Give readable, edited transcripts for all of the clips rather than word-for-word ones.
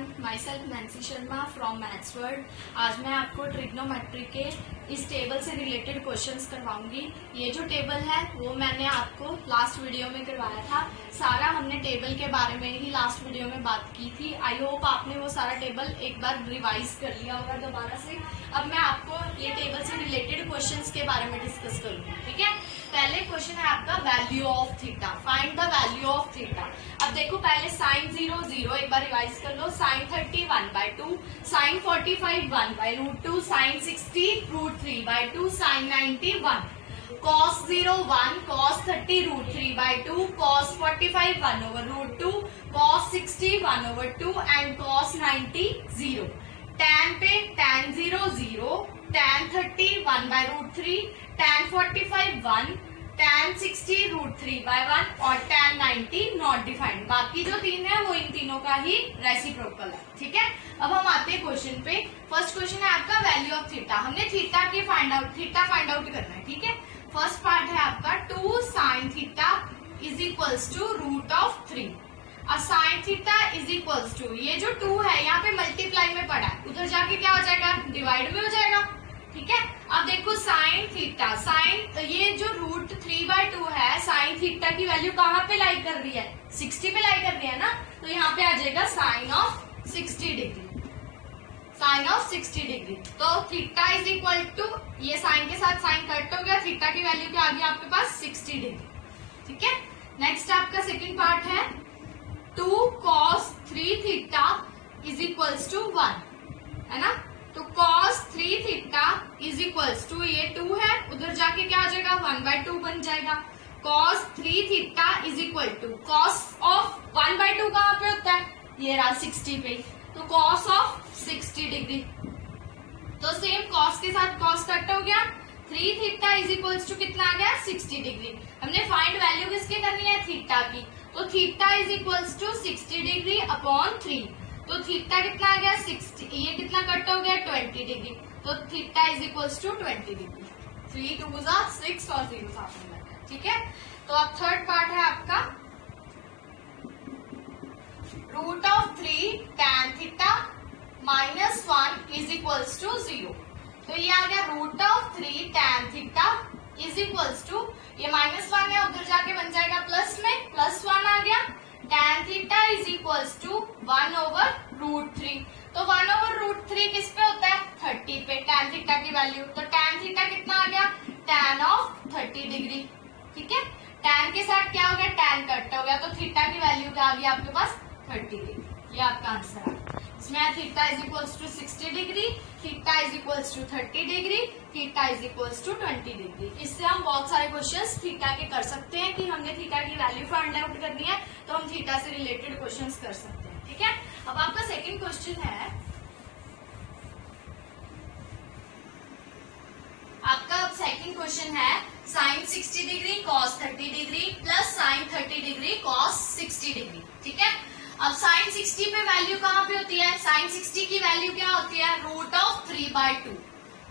Everyone, my self Nancy Sharma from maths world. आज मैं आपको ट्रिग्नोमेट्री के इस टेबल से रिलेटेड क्वेश्चंस करवाऊंगी। ये जो टेबल है वो मैंने आपको लास्ट वीडियो में करवाया था। सारा हमने टेबल के बारे में ही लास्ट वीडियो में बात की थी। आई होप आपने वो सारा टेबल एक बार रिवाइज कर लिया होगा दोबारा से। अब मैं आपको ये टेबल से रिलेटेड क्वेश्चंस के बारे में डिस्कस करूंगी, ठीक है। पहले क्वेश्चन है आपका value of theta, find the value of theta. अब देखो पहले साइन 0 0 एक बार रिवाइज कर लो। Sine 30 1/2, sine 45 1/√2, sine 60 √3/2, sine 90 1, cos 0 1, cos 30 √3/2, cos 45 1/√2, cos 60 1/2 and cos 90 0। tan पे tan 0 0, tan 30 1/√3, tan 45 1, tan 60 √3/1 और tan 90 नॉट डिफाइंड। बाकी जो तीन है वो इन तीनों का ही रेसिप्रोकल है, ठीक है। अब हम आते हैं क्वेश्चन पे। फर्स्ट क्वेश्चन है आपका वैल्यू ऑफ थीटा। हमने थीटा फाइंड आउट करना है, ठीक है। फर्स्ट पार्ट है आपका 2 sin theta is equals to √3। Sine theta is equals to, ये जो 2 है यहाँ पे मल्टीप्लाई में पड़ा है, उधर जाके क्या हो जाएगा, डिवाइड में हो जाएगा, ठीक है। अब देखो साइन थीटा, साइन ये जो √3/2 है, साइन थीटा की वैल्यू कहाँ पे लाई कर रही है, 60 पे लाई कर रही है ना, तो यहाँ पे आ जाएगा sine of 60 degree, sine of 60 degree. तो थीटा इज इक्वल टू, ये साइन के साथ साइन कट हो गया, थीटा की वैल्यू क्या आ गई आपके पास 60 डिग्री, ठीक है। नेक्स्ट आपका सेकेंड पार्ट है 2 cos 3 theta is equals to 1, है ना। तो cos 3 theta is equals to, ये 2 है, उधर जाके क्या आ जाएगा 1/2 बन जाएगा। cos 3 theta is equal to cos of 1/2 कहाँ पे होता है, ये रहा 60 पे, तो cos ऑफ 60 डिग्री। तो सेम cos के साथ cos कट हो गया, 3 थीटा इज इक्वल्स टू कितना आ गया 60 डिग्री। हमने फाइंड वैल्यू किसकी करनी है, थीटा की। तो theta is equals to 60 degree upon 3, तो थीटा कितना आ गया 60, ये कितना कट हो गया 20 डिग्री, तो theta is equals to 20 degree. 3 2 6 और 0 साथ में लगा, ठीक है। तो अब थर्ड पार्ट है आपका √3 tan theta -1 is equals to 0। तो ये आ गया √3 tan theta is equals to, ये -1 है, उधर जाके बन जाएगा प्लस में, +1 आ गया। tan theta is equals to 1/√3। तो 1/√3 किस पे होता है, 30 पे, tan थीटा की वैल्यू। तो tan थीटा कितना आ गया, tan ऑफ 30 डिग्री, ठीक है। tan के साथ क्या हो गया, tan कट हो गया, तो थीटा की वैल्यू क्या आ गई आपके पास 30 डिग्री। ये आपका आंसर है। इसमें theta is equals to 60 degree, theta is equals to 30 degree, theta is equals to 20 degree. इससे हम बहुत सारे क्वेश्चंस थीटा के कर सकते हैं कि हमने थीटा की वैल्यू फाइंड आउट करनी है, तो हम थीटा से रिलेटेड क्वेश्चंस कर सकते हैं, ठीक है। अब आपका सेकंड क्वेश्चन है, आपका अब सेकंड क्वेश्चन है sine 60 degree cos 30 degree plus sine 30 degree cos 60 degree, ठीक है। अब साइन 60 पे वैल्यू कहाँ पे होती है, साइन 60 की वैल्यू क्या होती है, √3/2,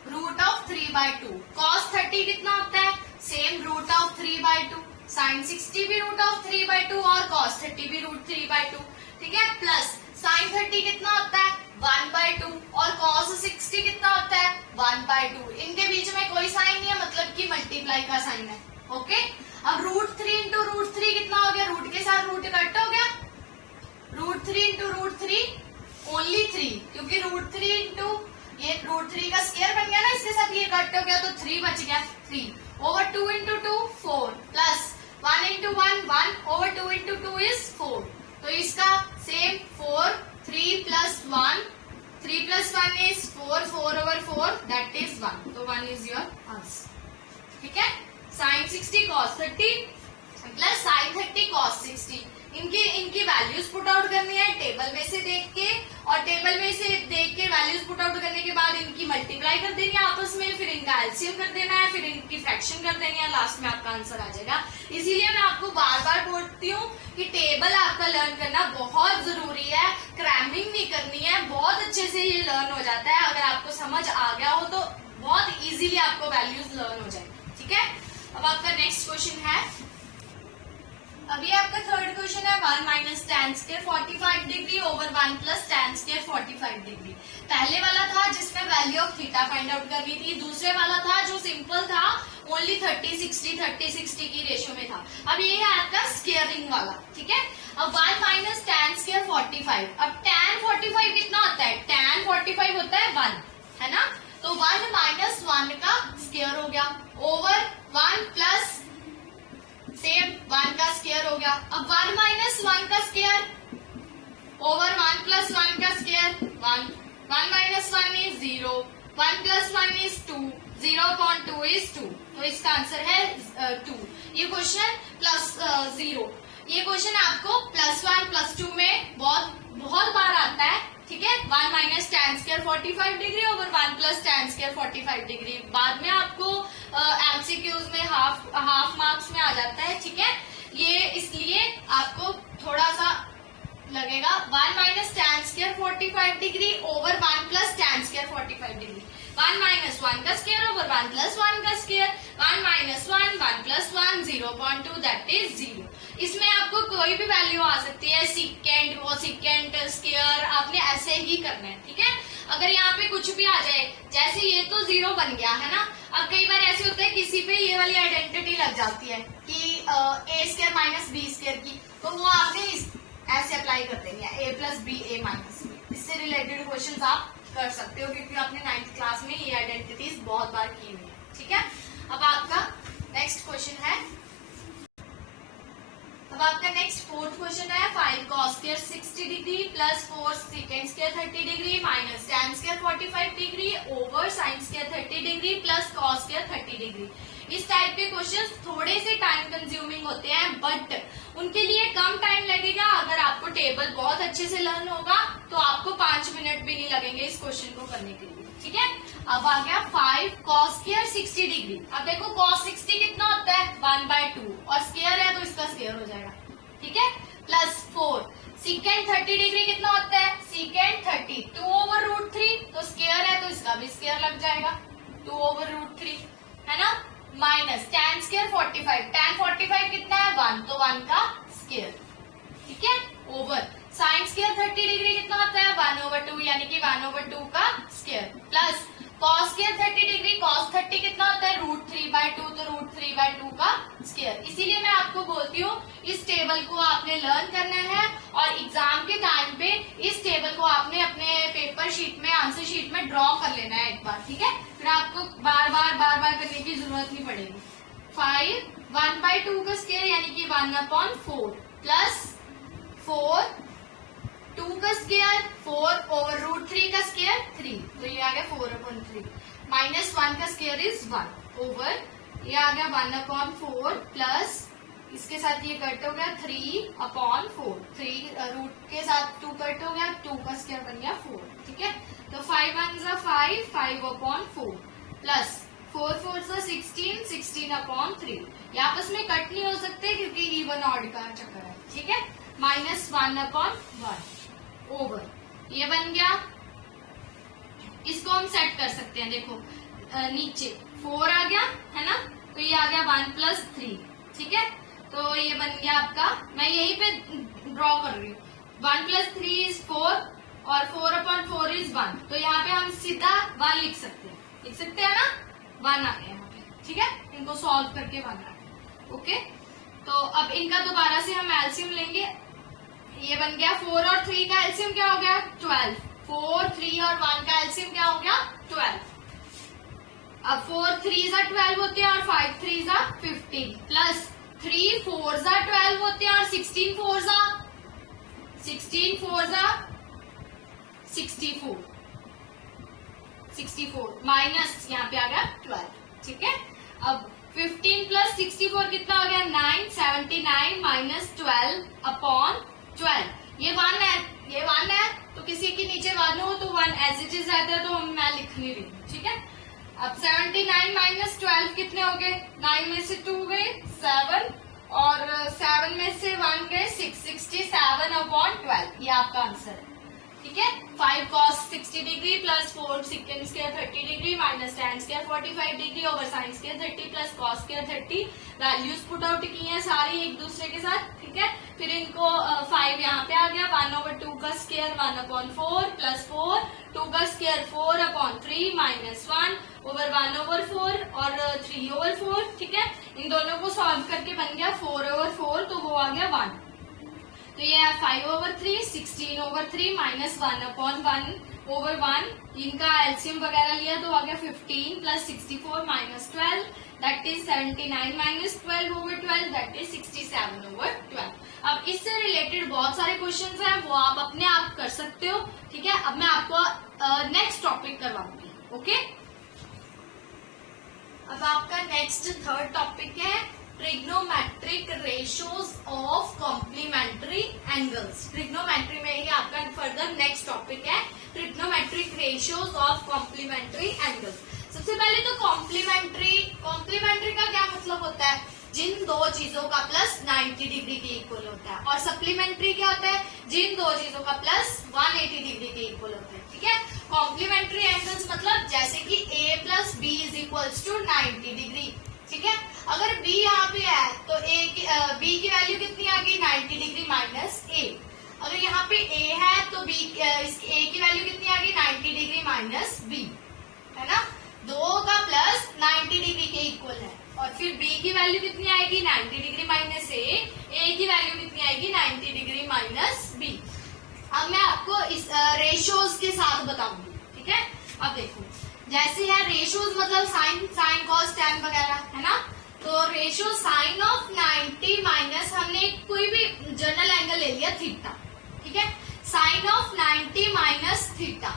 √3/2। cos 30 कितना होता है, सेम √3/2। साइन 60 भी √3/2 और cos 30 भी √3/2, ठीक है। प्लस साइन 30 कितना होता है 1/2 और cos 60 कितना होता है 1/2। इनके बीच में कोई साइन नहीं है, मतलब कि मल्टीप्लाई का साइन है, ओके। अब √3 इंटू √3 कितना हो गया, रूट के साथ रूट कट हो गया, √3 इंटू √3 ओनली 3, क्योंकि √3 इंटू ये √3 का स्क्वायर बन गया ना, इसके साथ ये कट हो गया, तो 3 बच गया, 3/2 into 2 4 plus 1 into 1 1/2 into 2 is 4। तो इसका same 4, 3 plus 1, 3 plus 1 is 4, 4/4 that is 1, तो 1 इज योर आंसर, ठीक है। Sine 60 cos 30 plus sine 30 cos 60, इनकी वैल्यूज पुट आउट करनी है टेबल में से देख के, और टेबल में से देख के वैल्यूज पुट आउट करने के बाद इनकी मल्टीप्लाई कर देनी है आपस में, फिर इनका एलसीएम कर देना है, फिर इनकी फ्रैक्शन कर देनी है, लास्ट में आपका आंसर आ जाएगा। इसीलिए मैं आपको बार बार बोलती हूँ कि टेबल आपका लर्न करना बहुत जरूरी है, क्रैमिंग नहीं करनी है, बहुत अच्छे से ये लर्न हो जाता है। अगर आपको समझ आ गया हो तो बहुत इजीली आपको वैल्यूज लर्न हो जाएगी, ठीक है। अब आपका नेक्स्ट क्वेश्चन है अभी आपका थर्ड क्वेश्चन है 1 minus tan square 45 degree over 1 plus tan square 45 degree. पहले वाला था जिसमें value of theta find out करनी थी, दूसरे वाला था जो सिंपल था ओनली 30-60 की रेशियो में था। अब ये है आपका स्क्वायरिंग वाला, ठीक है। अब 1 माइनस tan स्क्वायर 45, अब tan 45 कितना होता है, tan 45 होता है 1, है ना। तो 1 माइनस 1 का स्क्वायर हो गया ओवर 1 प्लस सेम 1 का स्क्वायर हो गया। अब 1 माइनस 1 का स्क्वायर ओवर 1 प्लस 1 का square 1 minus 1 is 0, 1 plus 1 is 2, 0.2 is 2, तो इसका आंसर है 2। ये क्वेश्चन प्लस 0, ये क्वेश्चन आपको +1 +2 में बहुत बार आता है, ठीक है। 1 minus tan square 45 degree over 1 plus tan square 45 degree, बाद में आपको एमसीक्यूज में हाफ मार्क्स में आ जाता है, ठीक है। ये इसलिए आपको थोड़ा सा लगेगा 1 minus tan square 45 degree over 1 plus tan square 45 degree, 1 minus 1 का स्क्वायर ओवर 1 प्लस 1 का square, 1 minus 1 1 plus 1 0.2 that is 0। इसमें आपको कोई भी वैल्यू आ सकती है, सिकेंड, कोसिकेंट, स्क्वायर, आपने ऐसे ही करना है, ठीक है। अगर यहाँ पे कुछ भी आ जाए, जैसे ये तो 0 बन गया है ना। अब कई बार ऐसे होता है किसी पे ये वाली आइडेंटिटी लग जाती है कि a square minus B square की, तो वो आपने ऐसे अप्लाई कर देंगे a plus B a minus B. इससे रिलेटेड क्वेश्चन आप कर सकते हो क्योंकि आपने 9th क्लास में ये आइडेंटिटीज बहुत बार की हुई है, ठीक है। अब आपका नेक्स्ट क्वेश्चन है, अब आपका नेक्स्ट फोर्थ क्वेश्चन है 5 cos square 60 degree plus 4 second square 30 degree minus tan square 45 degree over sin square 30 degree plus cos square 30 degree. इस टाइप के क्वेश्चंस थोड़े से टाइम कंज्यूमिंग होते हैं, बट उनके लिए कम टाइम लगेगा। अगर आपको टेबल बहुत अच्छे से लर्न होगा तो आपको 5 मिनट भी नहीं लगेंगे इस क्वेश्चन को करने के लिए, ठीक है। अब आ गया 5 cos स्क्वायर 60 डिग्री। अब देखो cos 60 कितना होता है 1/2 और स्क्वायर है तो इसका स्क्वायर हो जाएगा, ठीक है। प्लस 4 सेकेंड 30 डिग्री कितना होता है, सेकेंड 30 2/√3, तो स्क्वायर है तो इसका भी स्क्वायर लग जाएगा 2/√3, है ना। माइनस tan स्क्वायर 45, tan 45 कितना है 1, तो 1 का स्क्वायर, ठीक है। ओवर sin स्क्वायर 30 डिग्री कितना होता है 1/2, यानी कि 1/2 का square, plus cos square 30 degree, cos 30 कितना होता है √3/2, तो √3/2 का स्क्वायर। इसीलिए मैं आपको बोलती हूँ इस टेबल को आपने लर्न करना है और एग्जाम के टाइम पे इस टेबल को आपने अपने पेपर शीट में, आंसर शीट में ड्रॉ कर लेना है एक बार, ठीक है। फिर आपको बार बार करने की जरूरत नहीं पड़ेगी। 5 1/2 का स्क्वायर यानी कि 1/4 प्लस 4 2 का स्क्वायर 4/√3 का स्क्वायर 3, तो ये आ गया 4/3 माइनस 1 का स्क्वायर इज 1 ओवर ये आ गया 1/4 प्लस इसके साथ ये कट हो गया 3/4, 3 रूट के साथ 2 कट हो गया, 2 का स्क्वायर बन गया 4, ठीक है। तो 5 1 5 5/4 प्लस 4 4 16 16/3, ये आपस में कट नहीं हो सकते क्योंकि इवन ऑड का चक्कर है, ठीक है। माइनस 1/1 ओवर ये बन गया, इसको हम सेट कर सकते हैं। देखो नीचे 4 आ गया है ना, तो ये आ गया 1 + 3, ठीक है। तो ये बन गया आपका, मैं यहीं पे ड्रॉ कर रही हूँ, 1 + 3 इज 4 और 4/4 इज 1, तो यहाँ पे हम सीधा 1 लिख सकते हैं ना, 1 आ गया यहाँ पे, ठीक है। इनको सॉल्व करके 1 आ गया, ओके। तो अब इनका दोबारा से हम एलसीएम लेंगे, ये बन गया 4 और 3 का एलसीएम क्या हो गया 12, 4 3 और 1 का एलसीएम क्या हो गया 12। अब 4 3 12 होते हैं और 5 3 15 प्लस 3 4 12 होते हैं और 16 4 64 माइनस यहाँ पे आ गया 12, ठीक है। अब 15 + 64 कितना हो गया 9, 79 माइनस 12/12, ये 1 है, ये 1 है, तो किसी के नीचे 1 हो तो 1 एज इट इज रहता है, तो मैं लिख नहीं रही, ठीक है। अब 79 माइनस 12 कितने हो गए, 9 में से 2 गए 7 और 7 में से 1 गए 6, 67/12, ये आपका आंसर है, ठीक है। 5 cos 60 degree plus 4 second square 30 degree minus tan square 45 degree over sin square 30 plus cos square 30, values put out की हैं सारी एक दूसरे के साथ। है। फिर इनको 5 यहाँ पे आ गया, 1/2 का स्क्वायर 1/4 प्लस 4, 2 का स्क्वायर 4/3 माइनस 1/1/4 और 3/4। ठीक है, इन दोनों को सॉल्व करके बन गया 4/4, तो वो आ गया 1। तो ये है 5/3, 16/3 माइनस 1/1/1, इनका एलसीएम वगैरह लिया तो आ गया 15 plus 64 minus 12, that is 79 minus 12/12, that is 67/12। अब इससे रिलेटेड बहुत सारे क्वेश्चंस हैं, वो आप अपने आप कर सकते हो। ठीक है, अब मैं आपको नेक्स्ट टॉपिक करवाऊंगी। ओके, अब आपका नेक्स्ट थर्ड टॉपिक है trigonometric ratios of complementary angles. Trigonometry में ही आपका फर्दर नेक्स्ट टॉपिक है trigonometric ratios of complementary angles. सबसे पहले तो कॉम्प्लीमेंट्री का क्या मतलब होता है, जिन दो चीजों का प्लस 90 डिग्री के इक्वल होता है। और सप्लीमेंट्री क्या होता है, जिन दो चीजों का प्लस 180 डिग्री के इक्वल होता है। ठीक है, कॉम्प्लीमेंट्री एंगल्स मतलब जैसे कि a plus B is equals to 90 degree. ठीक है, अगर b यहाँ पे है तो b की वैल्यू कितनी आ गई, 90 डिग्री माइनस a। अगर यहाँ पे a है तो a की वैल्यू कितनी आ गई, 90 डिग्री माइनस b, है ना। दो का प्लस 90 डिग्री के इक्वल है। और फिर b की वैल्यू कितनी आएगी, 90 डिग्री माइनस a की वैल्यू कितनी आएगी, 90 डिग्री माइनस b। अब मैं आपको इस रेशियोज के साथ बताऊंगी। ठीक है, अब देखो जैसे है रेशियोज मतलब साइन कॉस टैन वगैरह, है ना। तो रेशियो साइन ऑफ 90 माइनस हमने कोई भी जनरल एंगल ले लिया थीटा। ठीक है, साइन ऑफ 90 माइनस थीटा,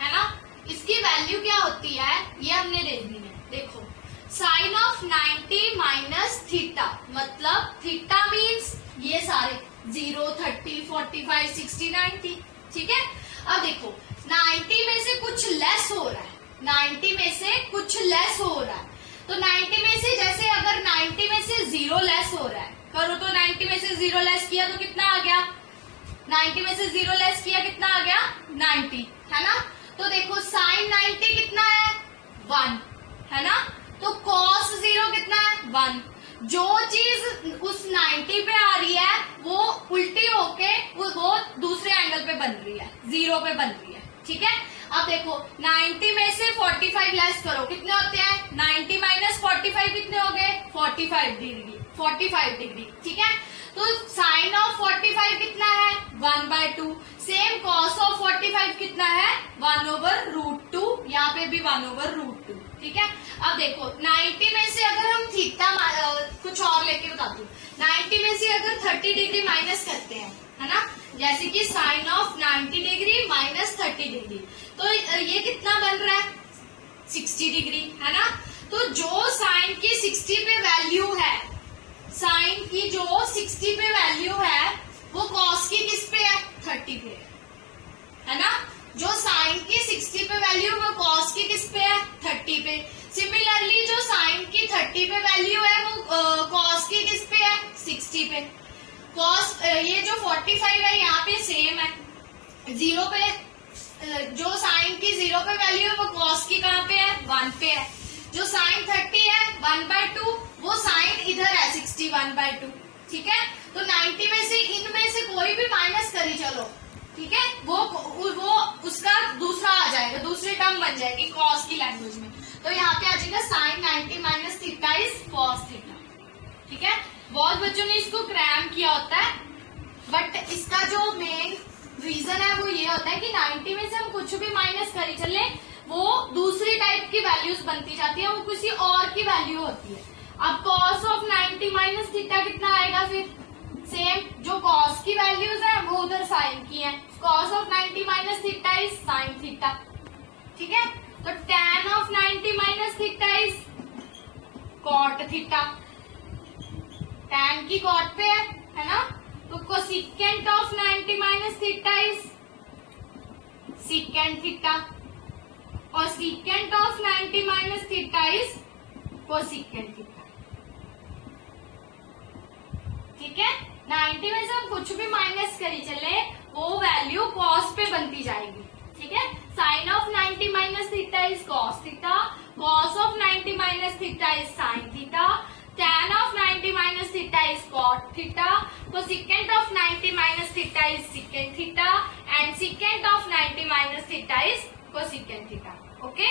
है ना, इसकी वैल्यू क्या होती है ये हमने देखनी है। देखो साइन ऑफ 90 माइनस थीटा मतलब थीटा मीन्स ये सारे 0, 30, 45, 60, 90। ठीक है, अब देखो 90 में से कुछ लेस हो रहा है, 90 में से कुछ लेस हो रहा है। तो 90 में से जैसे अगर 90 में से 0 लेस हो रहा है, करो तो 90 में से 0 लेस किया तो कितना आ गया, 90 में से 0 लेस किया कितना आ गया, 90, है ना। तो देखो साइन 90 कितना है, 1, है ना। तो कॉस 0 कितना है, 1। जो चीज उस 90 पे आ रही है वो उल्टी होके वो दूसरे एंगल पे बन रही है, 0 पे बन रही है। ठीक है, अब देखो 90 में से 45 लेस करो, कितने होते हैं, 90 माइनस 45 कितने हो गए, 45 डिग्री। ठीक है, तो साइन ऑफ 45 कितना है, 1/2। सेम कॉस ऑफ 45 कितना है, 1/√2, यहाँ पे भी 1/√2। ठीक है, अब देखो 90 में से अगर हम थीटा कुछ और लेके बता दूं, 90 में से अगर 30 डिग्री माइनस करते हैं, है ना, जैसे कि sine of 90 degree minus 30 degree, तो ये कितना बन रहा है, 60 डिग्री, है ना। तो जो साइन की 60 पे वैल्यू है, साइन की जो 60 पे वैल्यू है वो कॉस की किस पे है, 30 पे, है ना। जो साइन की 60 पे वैल्यू वो कॉस की किस पे है, 30 पे। सिमिलरली जो साइन की 30 पे वैल्यू है वो कॉस की किस पे है, 60 पे। कॉस ये जो 45 है यहाँ पे सेम है, 0 पे। जो साइन की 0 पे वैल्यू है वो कॉस की कहाँ पे है, 1 पे है। जो साइन 30 है 1/2, वो साइन इधर है 60 1/2। ठीक है, तो 90 में से इनमें से कोई भी माइनस करी चलो, ठीक है, वो उसका दूसरा आ जाएगा, दूसरी टर्म बन जाएगी कॉस की लैंग्वेज में। तो यहाँ पे आ जाएगा sine 90 minus theta is cos theta. ठीक है, बहुत बच्चों ने इसको क्रैम किया होता है, बट इसका जो मेन रीजन है वो ये होता है कि 90 में से हम कुछ भी माइनस करी चले वो दूसरी टाइप की वैल्यूज बनती जाती है, वो किसी और की वैल्यू होती है। अब कॉस ऑफ 90 माइनस थीटा कितना आएगा, फिर सेम जो कॉस की वैल्यूज है वो उधर साइन की है, cos of 90 minus theta is sine theta. ठीक है, तो tan of 90 minus theta is cot theta, tan की कॉट पे है ना। तो cosecant of 90 minus theta is secant theta, और secant of 90 minus theta is cosecant theta. ठीक है, 90 में से हम कुछ भी माइनस करी चले वो वैल्यू कॉस पे बनती जाएगी। ठीक है, sine of 90 minus theta is cos theta, cos of 90 minus theta is sine theta, tan of 90 minus theta is cot theta, cosecant of 90 minus theta is secant theta, and secant of 90 minus theta is cosecant theta. Okay,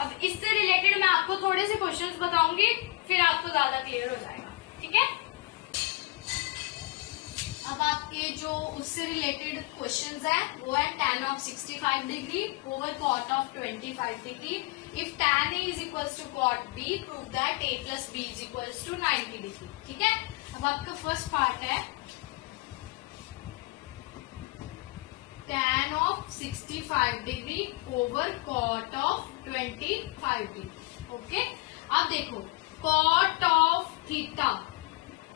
अब इससे related मैं आपको थोड़े से questions बताऊंगी, फिर आपको ज्यादा क्लियर हो जाएगा. ठीक है, अब आपके जो उससे रिलेटेड क्वेश्चंस है वो है tan of 65 degree over cot of 25 degree. If tan A is equals to cot B, prove that A plus B is equals to 90 degree. ठीक है, अब आपका फर्स्ट पार्ट है tan of 65 degree over cot of 25 degree. Okay, अब देखो cot of theta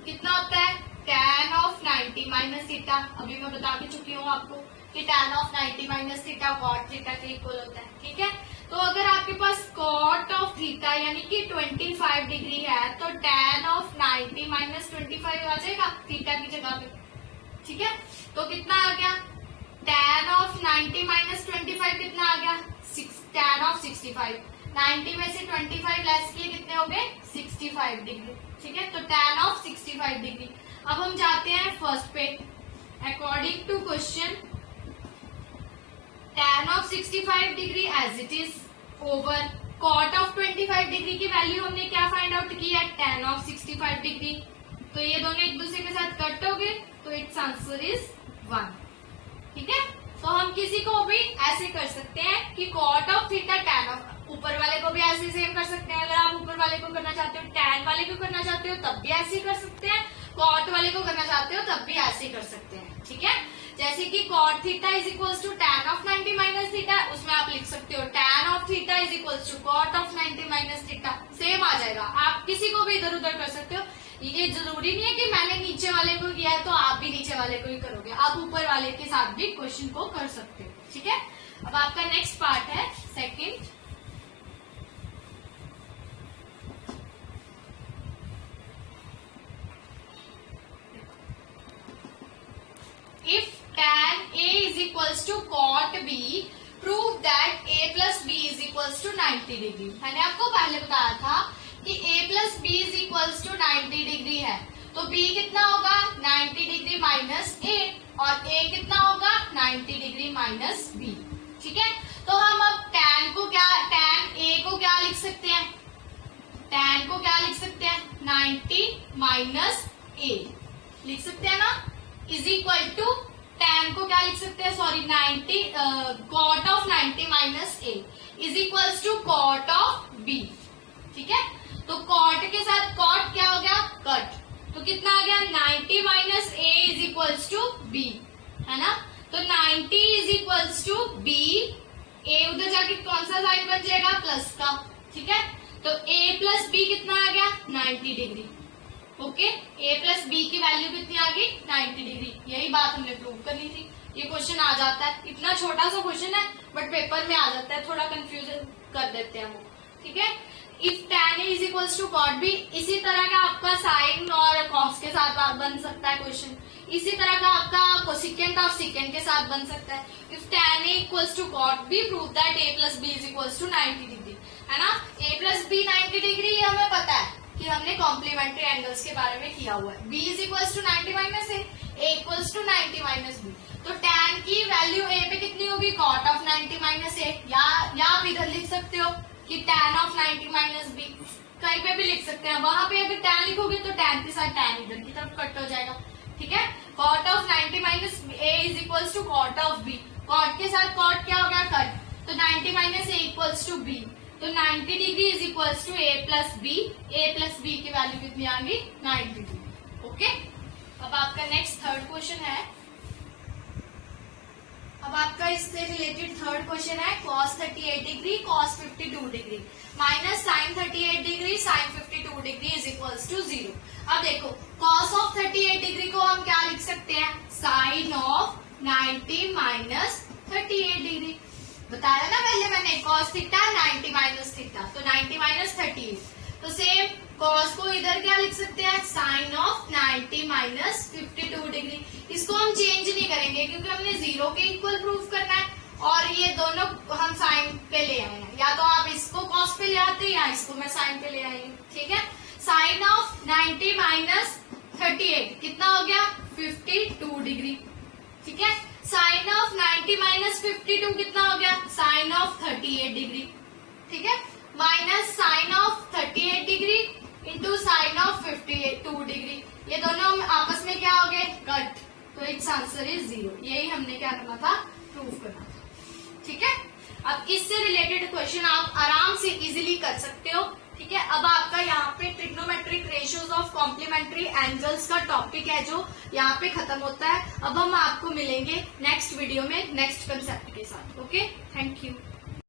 कितना होता है, tan of 90 माइनस थीटा. अभी मैं बता के चुकी हूँ आपको कि tan of 90 minus theta cot theta के इक्वल होता है. ठीक है, तो अगर आपके पास cot of थीटा यानी कि 25 डिग्री है तो tan of 90 माइनस 25 आ जाएगा थीटा की जगह पे. ठीक है, तो कितना आ गया, tan of 90 माइनस 25 कितना आ गया, tan of 65. 90 में से 25 लेस किए कितने हो गए, 65 डिग्री. ठीक है, तो tan of 65 डिग्री. अब हम जाते हैं फर्स्ट पे. According to question tan of 65 degree as it is over cot of 25 degree की वैल्यू हमने क्या फाइंड आउट की है, tan of 65 डिग्री. तो ये दोनों एक दूसरे के साथ कट हो गए, तो इट्स आंसर इज 1. ठीक है, तो हम किसी को भी ऐसे कर सकते हैं कि cot of theta tan of, ऊपर वाले को भी ऐसे सेम कर सकते हैं. अगर आप ऊपर वाले को करना चाहते हो, tan वाले को करना चाहते हो तब भी ऐसे ही कर सकते हैं, cot वाले को करना चाहते हो तब भी ऐसे ही कर सकते हैं. ठीक है, जैसे कि cot theta is equals to tan of 90 minus theta, उसमें आप लिख सकते हो tan of theta is equals to cot of 90 minus theta. Same आ जाएगा, आप किसी को भी इधर उधर कर सकते हो. ये जरूरी नहीं है कि मैंने नीचे वाले को किया है तो आप भी नीचे वाले को ही करोगे, आप ऊपर वाले के साथ भी क्वेश्चन को कर सकते हो. ठीक है, अब आपका नेक्स्ट पार्ट है second. If tan A is equals to cot B, prove that A plus B is equals to 90 degree. मैंने आपको पहले बताया था कि A plus B is equals to 90 degree है, तो B कितना होगा, 90 डिग्री माइनस A, और A कितना होगा, 90 डिग्री माइनस B. ठीक है, तो हम अब tan A को क्या लिख सकते हैं, tan को क्या लिख सकते हैं, 90 माइनस A लिख सकते हैं ना, इज इक्वल टू tan को क्या लिख सकते हैं, sorry 90 cot of 90 minus A is equals to cot of B. ठीक है, तो cot के साथ cot क्या हो गया, कट, तो कितना आ गया, 90 minus A is equals to B, है ना. तो 90 is equals to B, A उधर जाके कौन सा साइन बन जाएगा, प्लस का. ठीक है, तो A प्लस B कितना आ गया, 90 degree. Okay, A plus B की वैल्यू कितनी आ गई, 90 डिग्री. यही बात हमने प्रूव करनी थी. ये क्वेश्चन आ जाता है, इतना छोटा सा क्वेश्चन है बट पेपर में आ जाता है, थोड़ा कंफ्यूजन कर देते हैं वो. ठीक है, if tan A is equals to cot B, इसी तरह का आपका साइन और cos के साथ बन सकता है क्वेश्चन. इसी तरह का आपका कोसिकेंट और सिकेंट के साथ बन सकता है. If tan A equals to cot B, prove that A plus B is equals to 90 degree. है ना, A प्लस B 90 डिग्री, ये हमें पता है कि हमने कॉम्प्लीमेंट्री एंगल्स के बारे में किया हुआ है. B is equals to 90 minus A equals to 90 minus B. तो tan की वैल्यू A पे कितनी होगी, cot ऑफ 90 माइनस A, या आप इधर लिख सकते हो कि tan ऑफ 90 माइनस B, कहीं पे भी लिख सकते हैं. वहां पे अगर tan लिखोगे तो tan के साथ tan इधर की तरफ कट हो जाएगा. ठीक है, cot of 90 minus A is equals to cot of B, cot के साथ cot क्या हो गया, कट, तो 90 minus A equals to B. तो 90 degree is equals to A plus B. A plus B की वैल्यू कितनी आ गई, 90 डिग्री. ओके, अब आपका नेक्स्ट थर्ड क्वेश्चन है. अब आपका इससे रिलेटेड थर्ड क्वेश्चन है cos 38 degree cos 52 degree minus sin 38 degree sin 52 degree is equals to 0. अब देखो cos ऑफ 38 डिग्री को हम क्या लिख सकते हैं, sin ऑफ 90 माइनस 38 डिग्री. बताया ना पहले मैंने, cos थीटा 90 माइनस थीटा, तो 90 माइनस 38. तो सेम cos को इधर क्या लिख सकते हैं, sin ऑफ 90 माइनस 52 डिग्री. इसको हम चेंज नहीं करेंगे क्योंकि हमने 0 के इक्वल प्रूफ करना है, और ये दोनों हम साइन पे ले आए हैं. या तो आप इसको cos पे ले आते या इसको मैं साइन पे ले आई हूँ. ठीक है, साइन ऑफ 90 माइनस 38 कितना हो गया 52 डिग्री। ठीक है, साइन ऑफ 90 माइनस 52 कितना हो गया साइन ऑफ 38 डिग्री। ठीक है, minus sine of 38 degree into sine of 52 degree, ये दोनों आपस में क्या हो गए कट, तो इट्स आंसर इज 0। यही हमने क्या करना था प्रूव करना था। ठीक है, अब इससे रिलेटेड क्वेश्चन आप आराम से इजीली कर सकते हो। ठीक है, अब आपका यहाँ पे trigonometric ratios of complementary angles का टॉपिक है जो यहाँ पे खत्म होता है। अब हम आपको मिलेंगे नेक्स्ट वीडियो में नेक्स्ट कंसेप्ट के साथ। Okay, thank you.